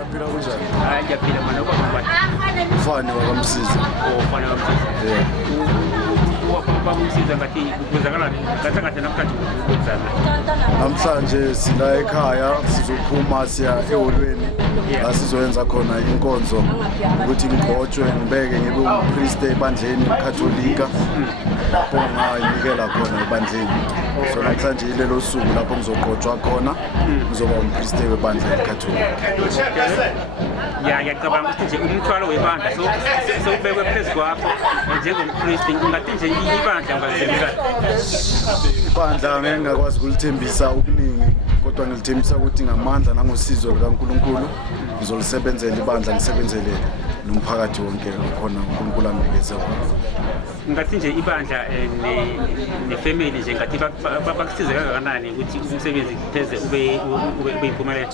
Yaphila kunjani? Hayi ngiyaphila mana ukwabani? Mfani wakamsiza. Ufana wamsiza. Yeah. Ukwabamsiza ngathi kwenzakalani? Ngathi namhlanje kwenzana. Namhlanje sila ekhaya sizophuma siya eholweni la sizoyenza khona inkonzo ukuthi ngigqotshwe ngibeke ngibe umpriest ebandleni eKatolika lapho ngayinikela khona ebandleni. So namhlanje ilelo suku lapho ngizogqotshwa khona ngizoba umpriest webandla eKatolika. Ya ngiyacabanga ukuthi nje umthwalo webandla so ubekwe phezu kwakho njengompriest ngathi nje ibandla ngazenzani. Ibandla ngeke ngakwazi ukulithembisa okuningi kodwa ngilithembisa ukuthi ngamandla nangosizo likaNkulunkulu ngizolisebenzela ibandla ngisebenzele nomphakathi wonke khona uNkulunkulu angibekeze wona. Ngathi nje ibandla nefamily nje ngathi bakusiza kangakanani ukuthi umsebenzi pheze ube impumelelo.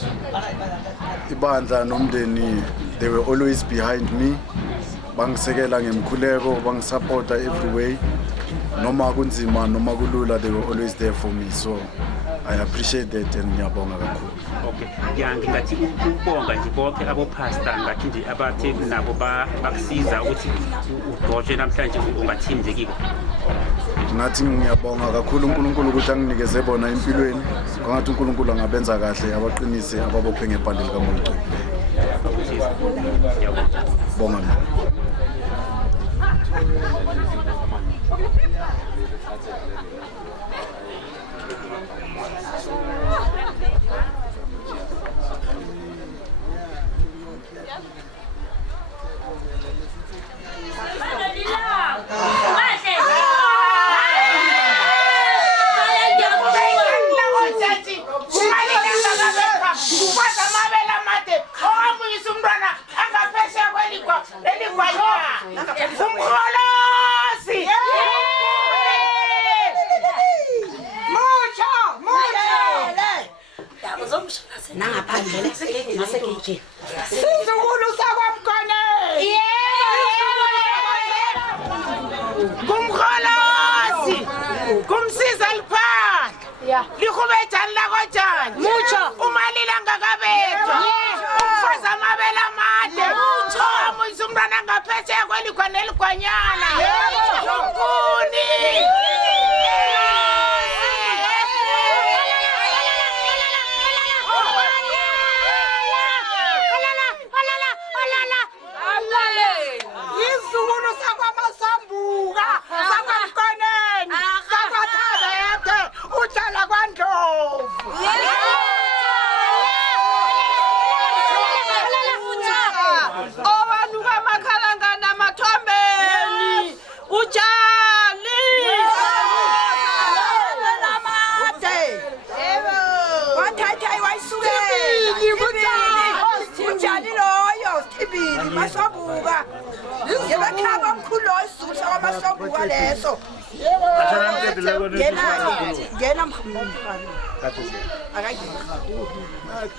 Ibandla nomndeni they were always behind me. Bangisekela ngemkhuleko, bangisupporta every way. Noma kunzima noma kulula they were always there for me. So I appreciate that and ngiyabonga kakhulu. Okay. Ngingathi ukubonga nje bonke abopastor ngathi nje abathe nabo bakusiza ukuthi udoshe namhlanje ungathini nje kiko. Ngathi ngiyabonga kakhulu uNkulunkulu ukuthi anginikeze bona empilweni. Ngathi uNkulunkulu angabenza kahle abaqinise ababophe ngebhande likamuntu. Bonga mina.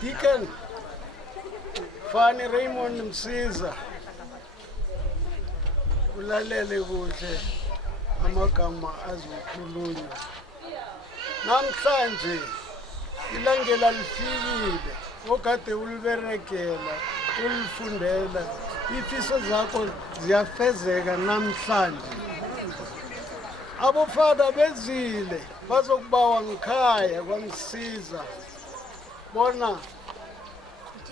Deacon Fannie Raymond Msiza ulalele kuhle amagama azokhulunywa namhlanje ilangela lifikile okade uliberekela ulifundela ifiso zakho ziyafezeka namhlanje abofada bezile bazokubawa ngikhaya kwaMsiza bona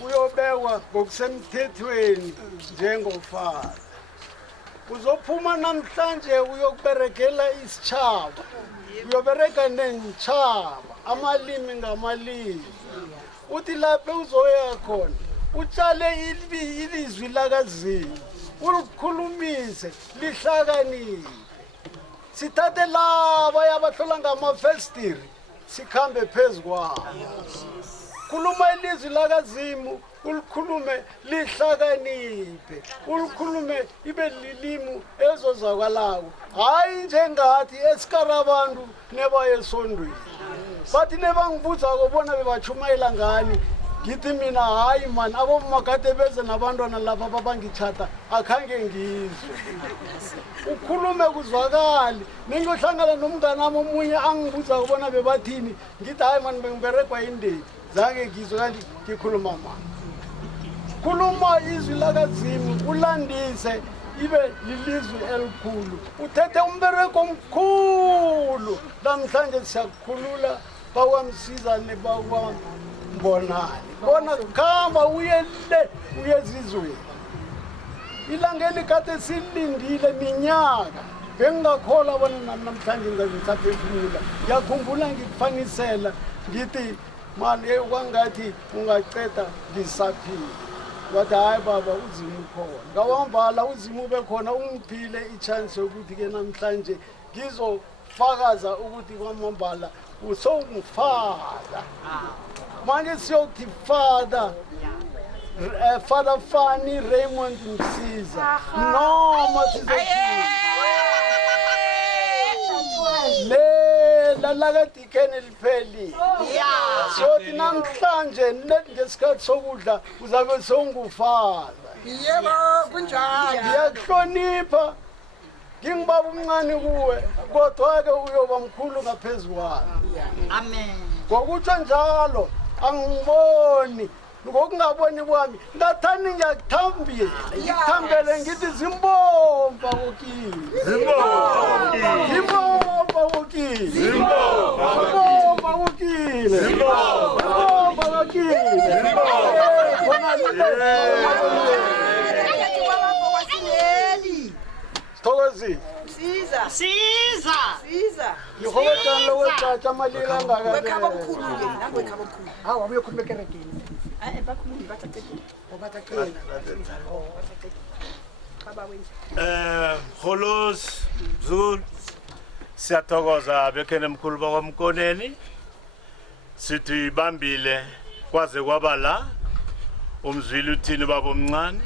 uyobekwa ngokusemthethweni njengofada uzophuma namhlanje uyokuberekela isitshaba uyobereka nenitshaba amalimi ngamalimi uthi lapho uzoya khona utshale ilizwi lakaZini ulikhulumise lihlakaniphe sithathe laba yabahlola ngamafestiri sikhambe phezu kwabo khuluma ilizwi lakaZimu ulikhulume lihlakaniphe ulikhulume ibe lilimu ezozakalayo hayi njengathi esikarabantu nebaye esondweni bathi nebangibuza ukubona bebachumayela ngani ngithi mina hayi man abomagade beze nabantwana lapha babangitshata akhange ngizwe ukhulume kuzwakali ningohlangana nomnganami omunye angibuza ukubona bebathini ngithi hayi man bengiberegwa indeni zange ngizwe kanti ngikhuluma manje ukhuluma izwi lakaZimu ulandise ibe lilizwi elikhulu uthethe umbereko omkhulu namhlanje siyakukhulula bakwaMsiza nebakwambonani bona khamba uyele uyezizweni ilangeli kade silindile minyaka bengingakholwa bona namhlanje ngisaphefumula ngiyakhumbula ngikufanisela ngithi mani kwangathi ungaceda ngisaphile wathi hayi baba uZimu ukhona ngawambala uZimu ube khona ungiphile ichance yokuthi ke namhlanje ngizofakaza ukuthi kwamambala usongifada manje siyokuthi father Father Fannie Raymond Msiza noma lala dikeni lipheli sothi namhlanje ngesikhathi sokudla uzabe songufala yebo kunjalo ngiyakuhlonipha ngingibaba umncane kuwe kodwa ke uyoba mkhulu ngaphezulu kwami amen ngokuthi njalo angiboni ngokungaboni kwami ngathani ngiyakuthambile ngikuthambele ngithi zimbomba kokini zimbomba kokini zimbomba kokini zimbomba kokini Thokozi Msiza Msiza Yehova lo wechacha malila ngaka wekhaba omkhulu ke nangu wekhaba omkhulu hawa uyokhuluma ekerekeni bakhulumi bathaqedile obathaqedile baba wenza Kholos Zul siyathokoza bekhene mkhulu bakwamkoneni sithi bambile kwaze kwaba la umzwili uthini baba omncane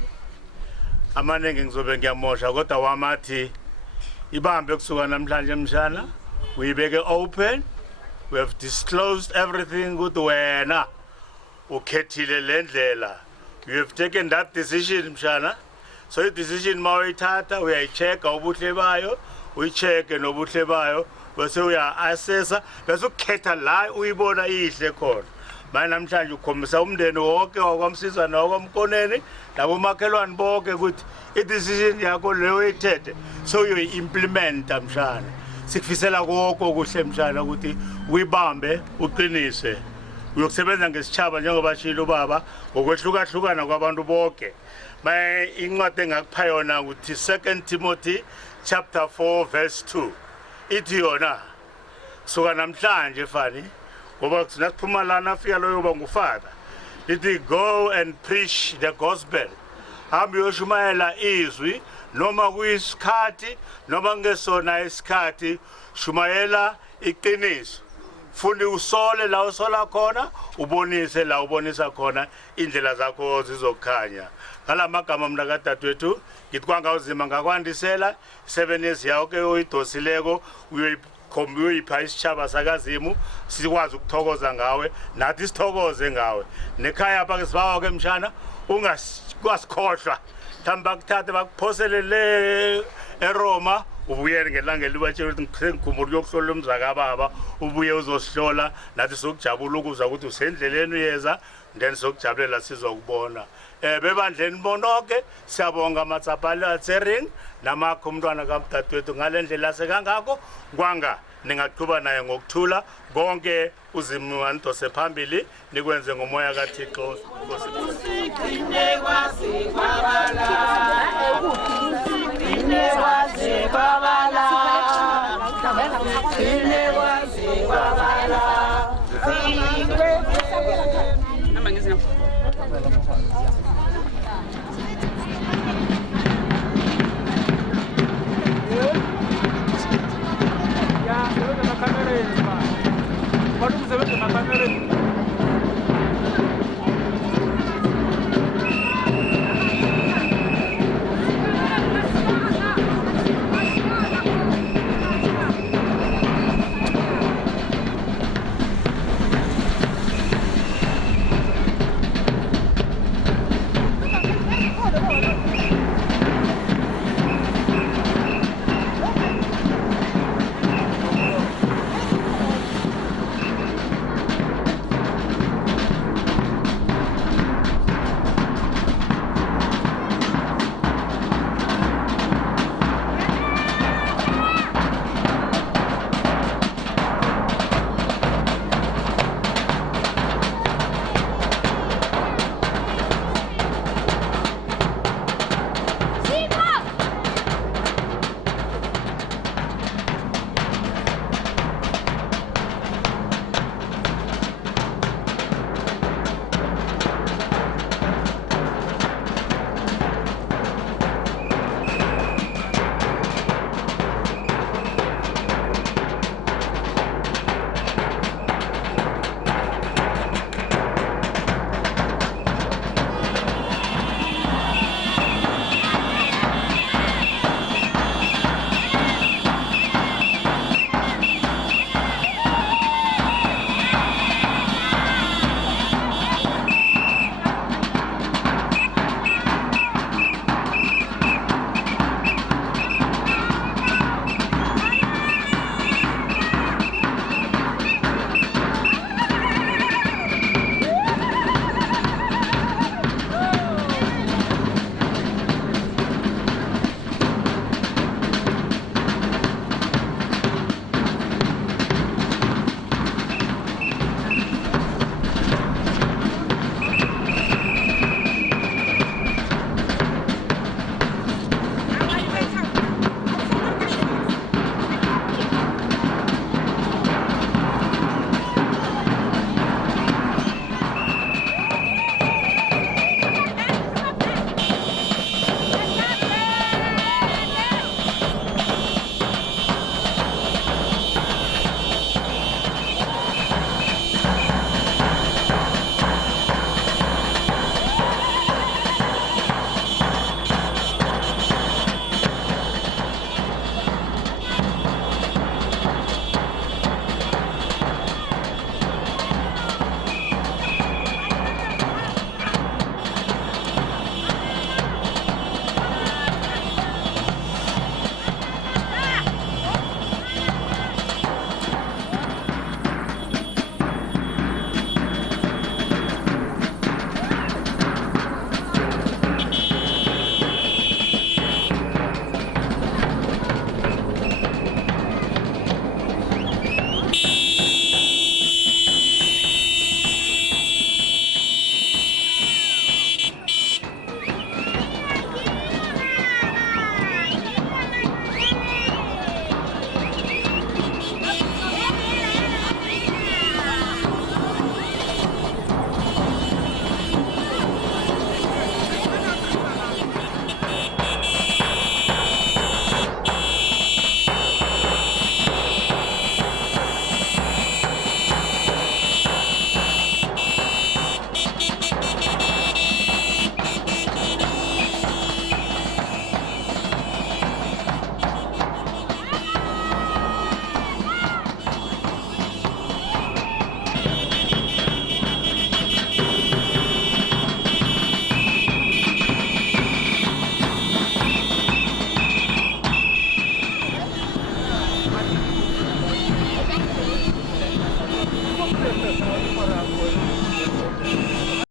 amanenge ngizobe ngiyamosha kodwa wamathi ibambe kusuka namhlanje mshana uyibeke open we have disclosed everything ukuthi wena ukhethile lendlela you have taken that decision mshana so i decision mawuyithatha uyayichecka ubuhle bayo uyichecke nobuhle bayo bese uya assessa bese ukhetha la uyibona ihle khona manje namhlanje ukhombisa umndeni wonke wakwamsiza nawakwamkoneni nabomakhelwane bonke ukuthi i-decision yakho leyo uyithethe so uyoyi-implementa mshana sikufisela konke kuhle mshana ukuthi uyibambe uqinise uyokusebenza ngesitshaba njengoba shilo baba ngokwehlukahlukana kwabantu bonke maye incwadi engakupha yona ukuthi 2 Timothy chapter 4 verse 2 ithi yona suka namhlanje fani ngoba sinaphuma lana afika loyo ba ngufada ithi go and preach the gospel hambe uyoshumayela izwi noma kuyisikhathi noma ngesona isikhathi shumayela iqiniso futhi usole la usola khona ubonise la ubonisa khona indlela zakho zizokhanya ngalamagama mna kadadewethu ngithi kwangawuzima ngakwandisela 7 years yakhe uyidosileko uyoyipha isitshaba sakaZimu sikwazi ukuthokoza ngawe nathi sithokoze ngawe nekhaya apha ke sibawa ke mshana ungasikhohlwa thamba kuthathe bakuphosele le eRoma ubuyele ngelanga elibatshela ukuthi ngikhumbula yokuhlola umzaka baba ubuye uzosihlola nathi sokujabula ukuza ukuthi usendleleni uyeza then sokujabulela sizokubona bebandleni bonke siyabonga amatsapala atsering namakho umntwana kamdadewethu ngalendlela sekangako kwanga ningaqhuba naye ngokuthula konke uZimu andose phambili nikwenze ngomoya kaThixo Watu msebenzi na kamera